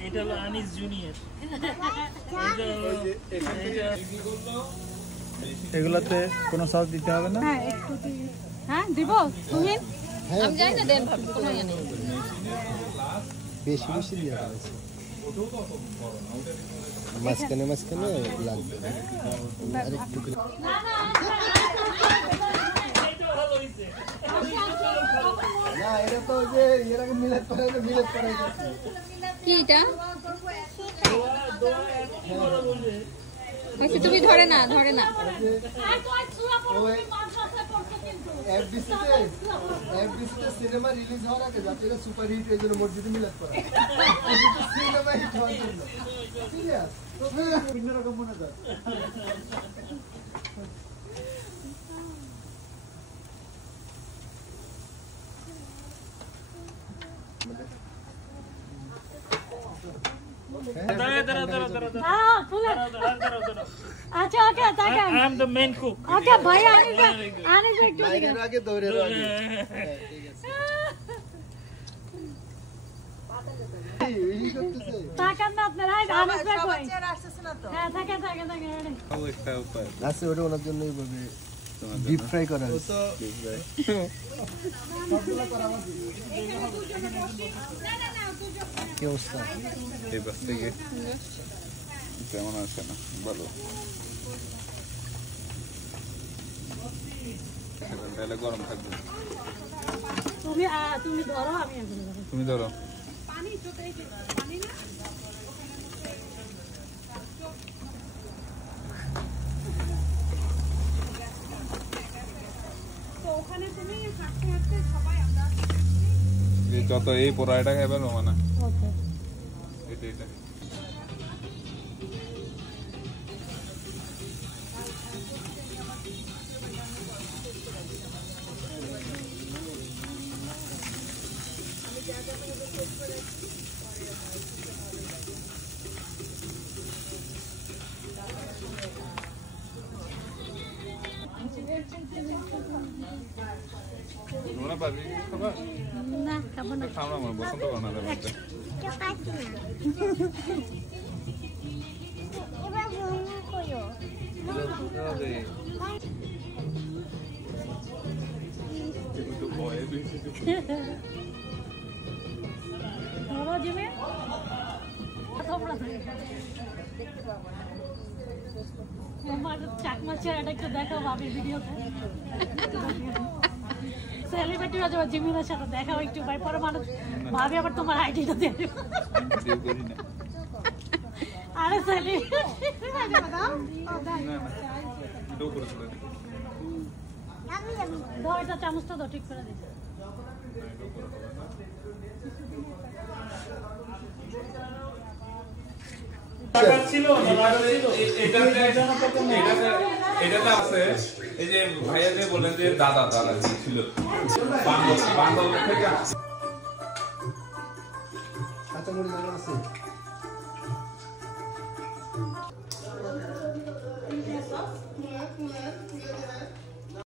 এটা হলো আনিস জুনিয়র। এগুলাতে কোনো সস দিতে হবে না? হ্যাঁ একটু হ্যাঁ দিব তুমি আমি জানি না দেন ভাবি কোনো ইয়া নেই বেশি বেশি দিয়ে আছে মাঝখানে মাঝখানে লাগবে আর একটু না না না এটা তো যে এর আগে মিলাদ করাই কি এটা আচ্ছা তুমি ধরে না এফডিসিতে সিনেমা রিলিজ হওয়ার আগে যাতে এটা সুপার হিট এই জন্য মসজিদে মিলাদ করা সিনেমা হিট হওয়ার জন্য সিরিয়াস তো ভিন্ন রকম মনে হয় আচ্ছা ওকে তাকা I am the main cook. ওকে ভাই আনিস একটু লাইনের আগে দৌড়ের আগে ঠিক আছে এই করতেছে তাকান না আপনারা আনিস ভাই কই হ্যাঁ তাকা ও একটা উপায় আছে ওটা ওনার জন্যই বলে ডিপ ফ্রাই করা হচ্ছে কি অবস্থা এই বাস থেকে কেমন আছে না ভালো তাহলে গরম থাকবে তুমি ধরো আমি তুমি ধরো পানি চোখে পানি না তো ওখানে তুমি হাঁটতে হাঁটতে সবাই আমরা যত এই পোড়াটা খাবে না ওকে এটা তোমরা পারবি খাবার না খাবো না খাও না আমার পছন্দ করো না ব্যাপারটা এবার বন্ধ করো ধরো জিমে আমার চাকমা চেহারাটা একটু দেখো ভাবির ভিডিওতে সেলিব্রিটিরা যাবে জিমিনের সাথে দেখাও একটু ভাই পরে মানুষ ভাবি আবার তোমার আইডিটা দেবে আরে সেলিব্রিটি চামচটা তো ঠিক করে দিতে এটাতে আছে এই যে ভাইয়া যে বললেন যে দাদা ছিল বান্দর থেকে কাঁচামরিচ আছে